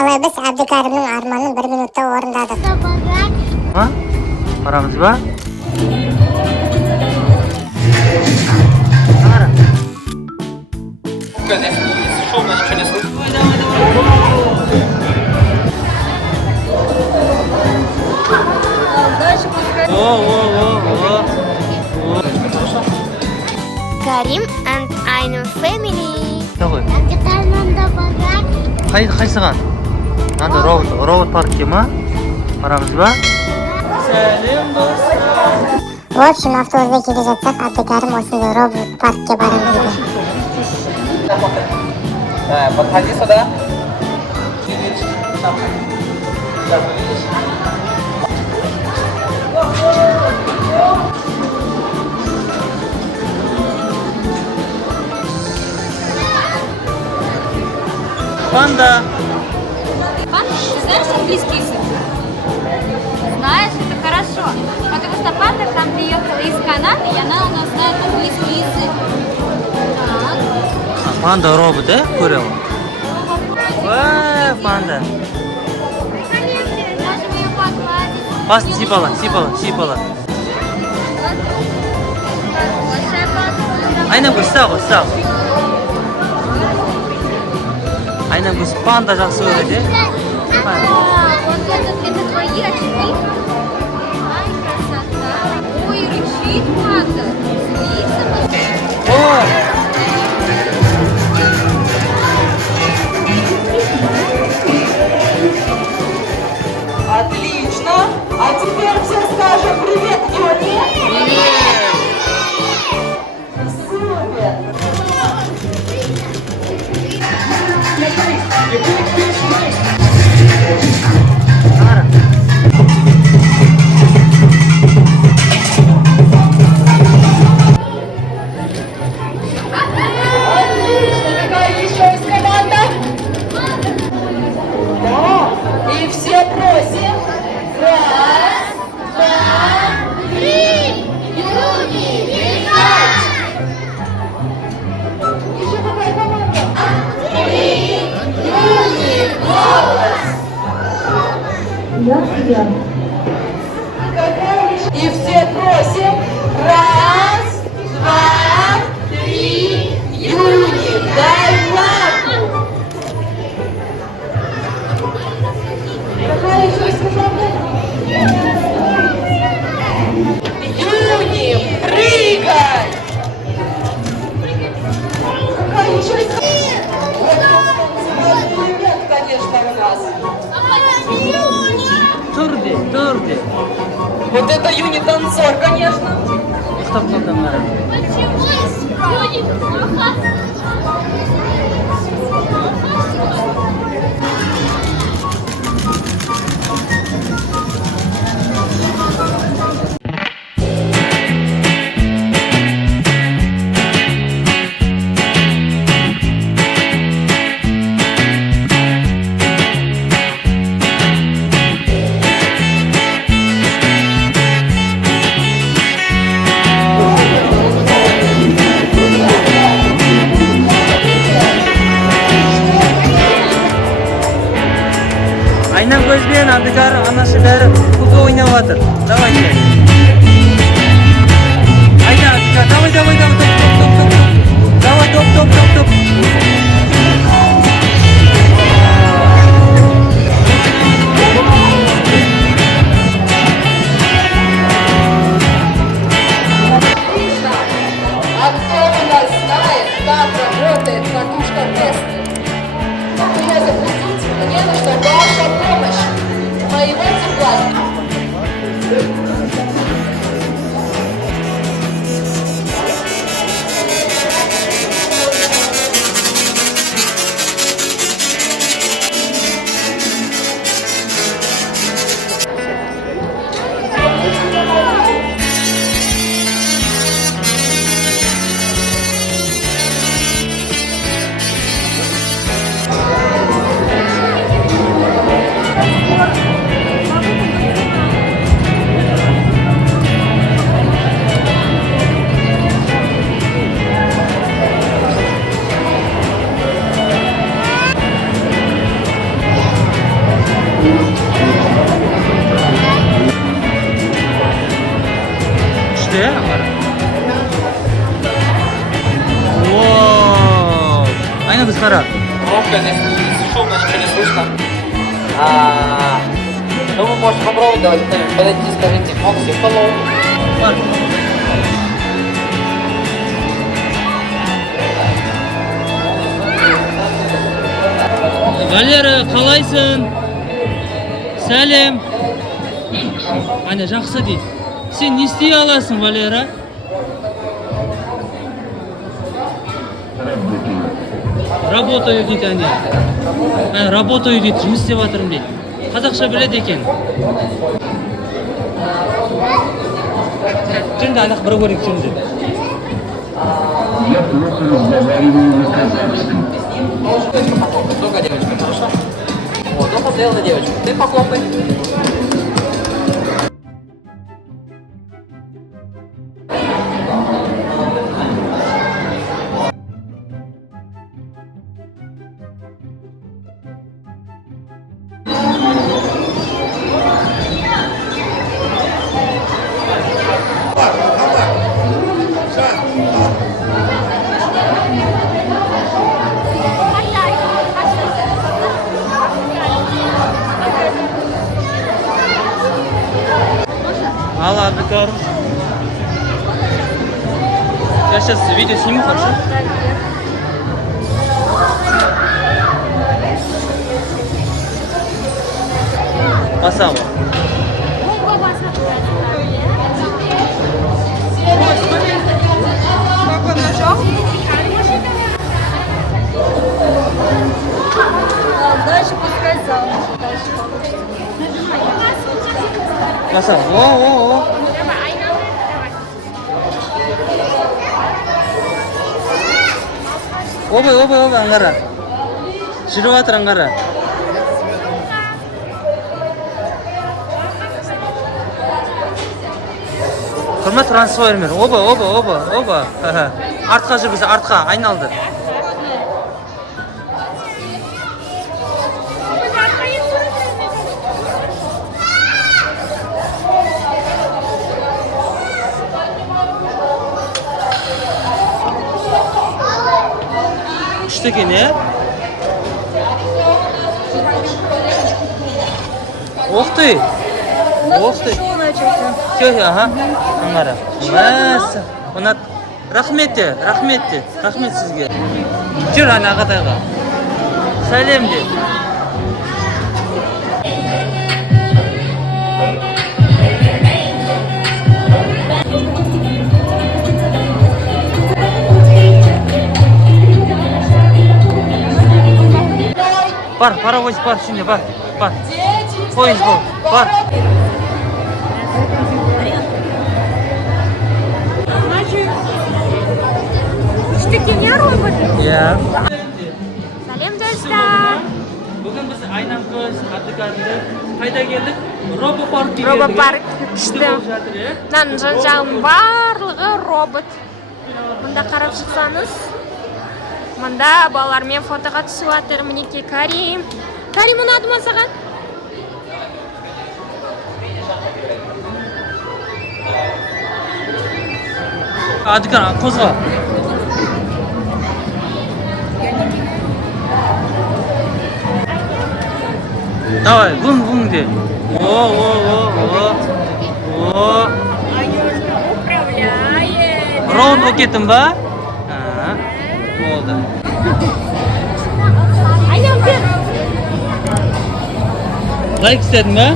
Қалай біз Әбдікәрімнің арманын 1 минутта орындадық. Барамыз ба? Карим and Айнұр family. Давай. Әбдікәрімнің да бағар. Қайсыған? Анда робот паркке ма? Барамыз ба? Сәлем достар. В общем, автобусда келе жатсақ, Әбдікәрім осындай робот паркке барамыз дейді. Подходи сюда. Панда. Панда, ты знаешь английский язык? Знаешь, это хорошо. Потому что панда там приехала из Канады, и она у нас знает английский язык. Так. Панда робот, да? Көрем. Панда. Можем ее погладить. Бас сипала. Хорошая панда. Айнам ұстау. Айнам панда жақсы көреді. Вот это твои очки. Ай, красота. Ой, рычит панда. Злится. Отлично! А теперь все скажем привет, Юни! Супер! Отлично! Какая еще есть команда? Да! И все просим. Раз, два, три. Юни, летать! Еще какая команда? Три. Юни, голос! Какая еще? И все просим. Раз, два, три. Юни, дай лапу! Какая еще есть команда? Юни, прыгай! Какая еще есть команда? Нет, конечно, у нас. Турди. Вот это Юни танцор, конечно. Ұстап қалдым. Айнам көзбен Әбдікәрім анасы бәрі футбол ойнап жатыр. Давайте. Айда, Әбдікәрім, давай, топ. Давай, топ. А кто у нас знает, как работает катушка Теслы? Чтобы ее запустить, мне нужна ваша помощь. Моего тепла. масқара. Громко здесь шумно, ничего не слышно. Ну, вы можете попробовать, давайте подойти, скажите, Макси, hello. Валера, қалайсың? Сәлем. Ана жақсы дейді. Сен не істей аласың, Валера? Работаю дейді әне. Работаю дейді, жұмыс істеп жатырмын дейді. Қазақша біледі екен. Жүрді, анақ бір көрейік жүрді. Я плохо разговариваю на казахском. Только девочка, хорошо? Вот, ну посмотрел на девочку. Ты похлопай. Ал, Абдикар. Я сейчас видео сниму, хорошо? Спасибо. Дальше пускай замуж. Дальше получится. Спасибо. О. Оба, аңғара. Жүріп жатыр аңғара. Құрмет трансформер. Оба. Артқа жүргізі, артқа айналды. Күшті екен, е? Ох ты! Все, ага. Аңғара. Мәсі. Рахмет сізге. Жүр ана ағатайға. Сәлем де. Бар, паровоз бар, şimdi бар. Поезд бар. Үштікене робот. Иә. Сәлем достар. Бүгін біз Айнамкөз Абдикарымды қайда келдік? Робопаркке келдік. Робопарк Күшті күшті. болып жатыр, е? Мынаның жан-жағының барлығы робот. Мында қарап шықсаңыз, мында балалармен фотоға түсіп жатыр. Мінекей Карим. Карим, ұнады ма саған? Абдикар, қозға. Давай, бум де. О. Управляет. Робот болып кеттің ба? Болды. Айнам, бер. Лайк істедің ба?